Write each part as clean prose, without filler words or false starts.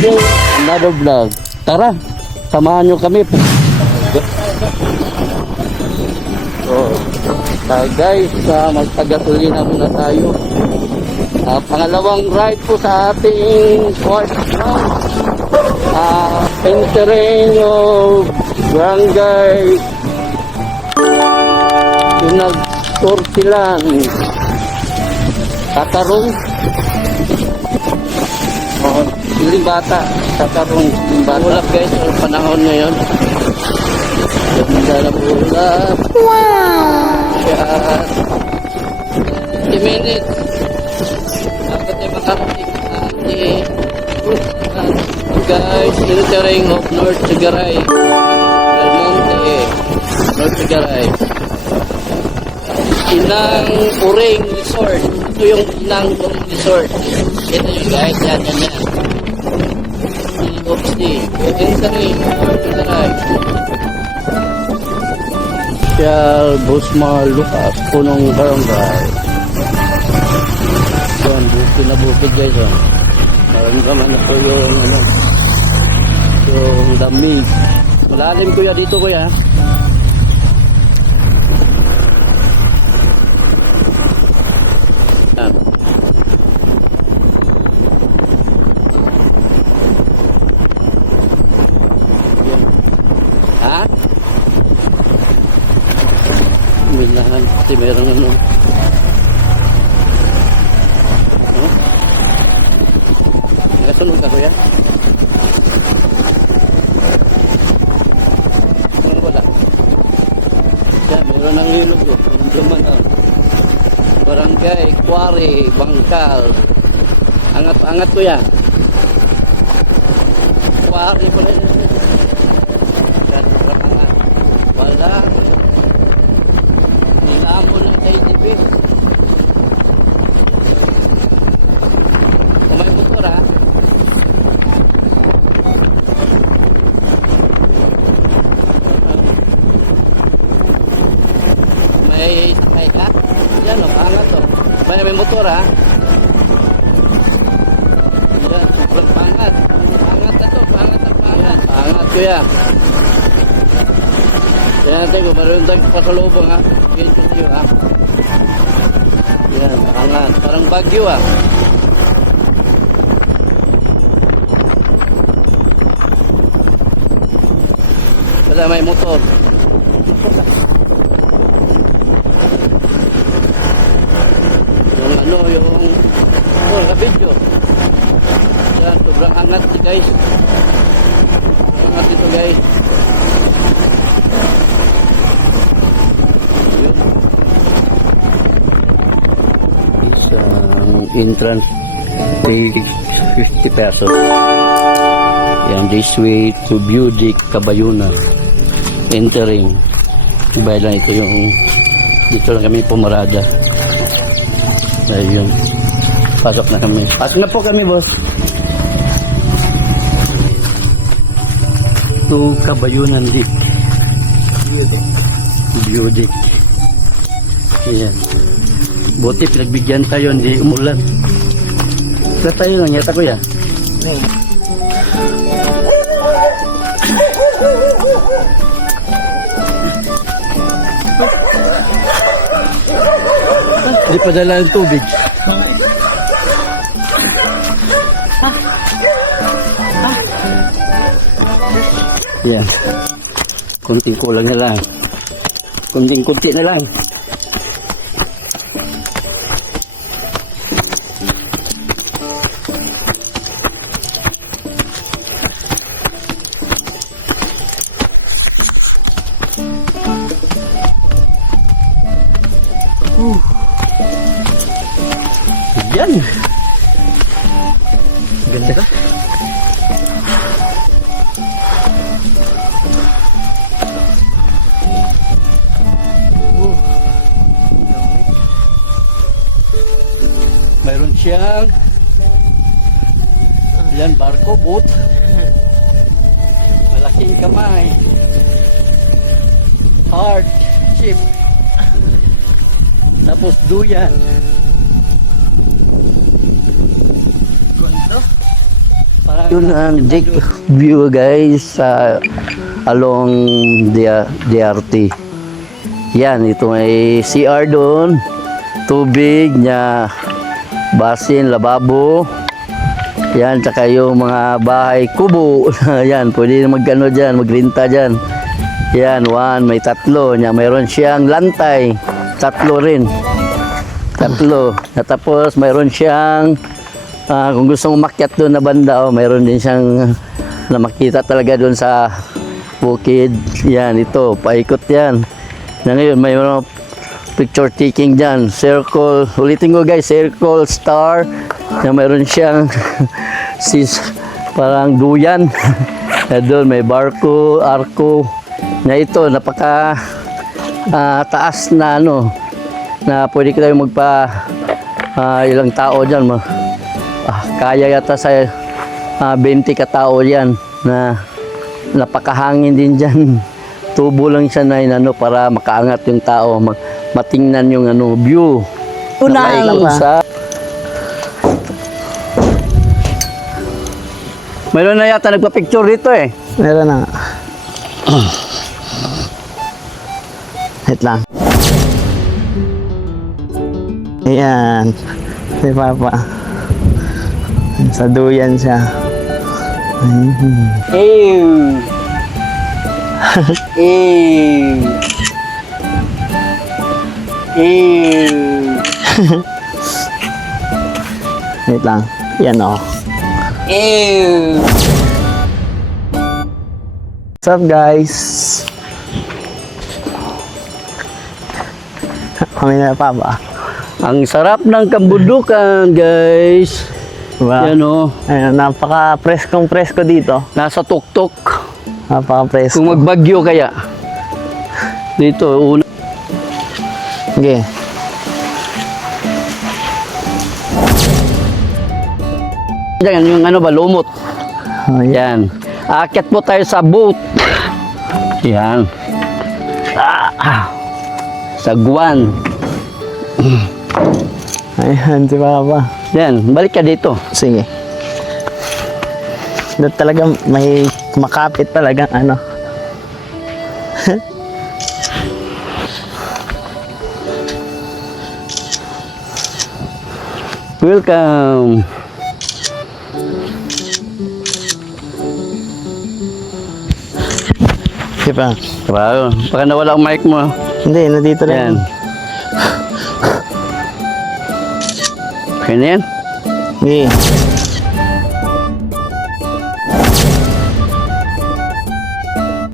again, another vlog. Tara, samahan nyo kami. So, guys, magpagasolina muna tayo. Pangalawang ride po sa ating fourth round. Entering of Barangay Pinag-tour silang Tatarong. Siling bata. Tatarong siling bata. Ulap guys, sa panahon ngayon. Ganda na ulap. Wow! Yan. 50 minutes. Dapat ay makarating natin. Guys, entering of North Tagaray. Del Monte, North Tagaray. Inang Uring Resort. Ito yung Inang Uring Resort. Ito yung guys, yan. Entering North Tagaray. Shell Busma Lucas, punong barangay. Yan, bukid na bukid guys. Maramdaman na po yung yung lamig. Malalim kuya dito kuya. Yan. Yan. Ha? Minahan kasi meron Nakasunod ka kuya? Ano wala? Yan, meron ng ilog ko. Duman na. Barangay, Quarry, Bangkal. Angat kuya. Quarry pala yun. Yan, angat. Wala. Nilamon ng KTV. Kung may motor ha. May ka? Yan o, pangat o. May motor ha. Yan, sobrang pangat. Pangat na to, pangat. Pangat kuya. Yan natin kung maroon tayong pasalubong ha. Yan tayo ha. Yan, pangat. Parang Bagyo ha. Wala may motor. Yung ka-video. Yan, sobrang angat ni guys. Sobrang angat ito guys. Isang entrance pay 50 pesos. Yan, this way to Budik, Cabayuna. Entering. Iba lang ito yung dito lang kami pumarada. Ayun. Pasok na kami. Pasok na po kami, boss. To Cabayunan Dik. Budik. Ayan. Buti, pinagbigyan tayo, hindi umulan. Saan tayo lang, yata ko yan? Hindi pa dala ng tubig. Yan. Kunting kulang na lang. Kunting-kunti na lang. Yan. Ganda ka. Mayroon siyang yan, barko, boat. Malaking kamay. Heart, ship. Tapos duyan. Yun ang deck view guys along DRT. Yan, ito may CR doon. Tubig niya, basin, lababo. Yan, tsaka yung mga bahay kubo. Yan, pwede magkano dyan, magrenta dyan. Yan, may tatlo. Yan, mayroon siyang lantay. Tatlo rin. Tatlo. Tapos mayroon siyang kung gusto mong makyat doon na banda, mayroon din siyang na makita talaga doon sa bukid. Yan, ito, paikot yan. Na ngayon, mayroon picture taking dyan. Circle, ulitin ko guys, circle, star. Na mayroon siyang parang duyan. Doon, may barko, arko. Na ito, napaka taas na na pwede tayo magpa ilang tao dyan. Kaya yata sa 20 katao yan na napakahangin din dyan. Tubo lang siya na para makaangat yung tao, matingnan yung view. Mayroon na yata nagpa-picture dito eh. Meron na. Wait lang. Ayan. Si Papa. Sa duyan siya. Ew. Ew. Ew. Wait lang. Yan o. Ew. What's up guys? Kami na pa ba? Ang sarap ng kambudukan, guys. Wow. Yan o. Ayun, napaka-preskong-presko dito. Nasa tuktok. Napaka-presko. Kung magbagyo kaya. Dito, una. Okay. Yan, yung lumot. Oh, yeah. Yan. Aakyat po tayo sa boat. Yan. Sa Guan. Ayan, si Papa. Yan, balik ka dito. Sige. Doon talaga may makapit talaga Welcome. Sige pa. Wow, baka nawala ang mic mo. Hindi, nandito Yan. lang. Okay na yan? Okay.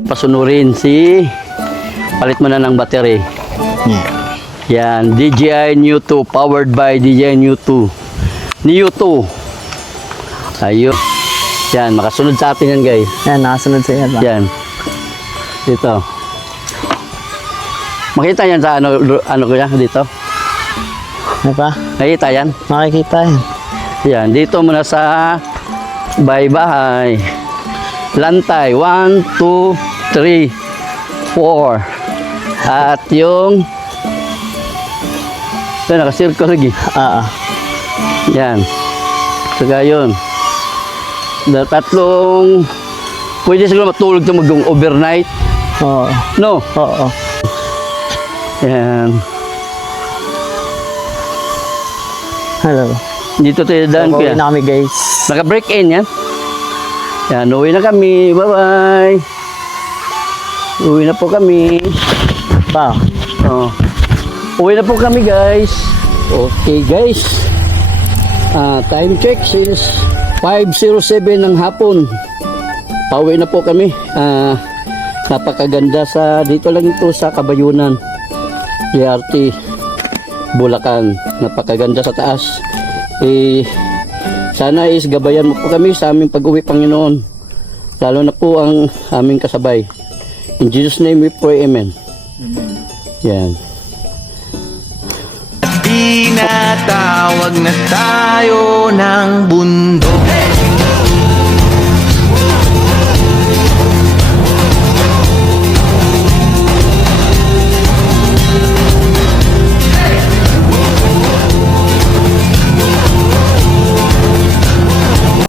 Pasunurin palit mo na ng battery. Yeah. Yan, DJI Neo 2 powered by DJI Neo 2. Neo 2. Ayun. Yan, makasunod sa atin yan, guys. Yan, nakasunod sa iyo. Yan. Dito. Makita yan sa kuya dito. Ano pa? Nakita yan? Makikita yan. Yan, dito muna sa bahay. Lantay, 1, 2, 3, 4. At yung ito, nakasirko lagi. Yan. Saka yun. Tatlong pwede siguro matulog ito mag-overnight. Oo. No? Oo. Yan. Hello. Dito tayo daan So, kuya. na kami guys. Naka-break in yan. Yan, uwi na kami. Bye-bye. Uwi na po kami. Pa. Oh. Uwi na po kami guys. Okay guys. Time check is 5:07 ng hapon. Pauwi na po kami. Napakaganda dito lang ito sa Kabayunan. DRT Bulacan. Napakaganda sa taas. Sana gabayan mo po kami sa aming pag-uwi, Panginoon. Lalo na po ang aming kasabay. In Jesus' name we pray, amen. Amen. Yan. Tinatawag na tayo ng bundok.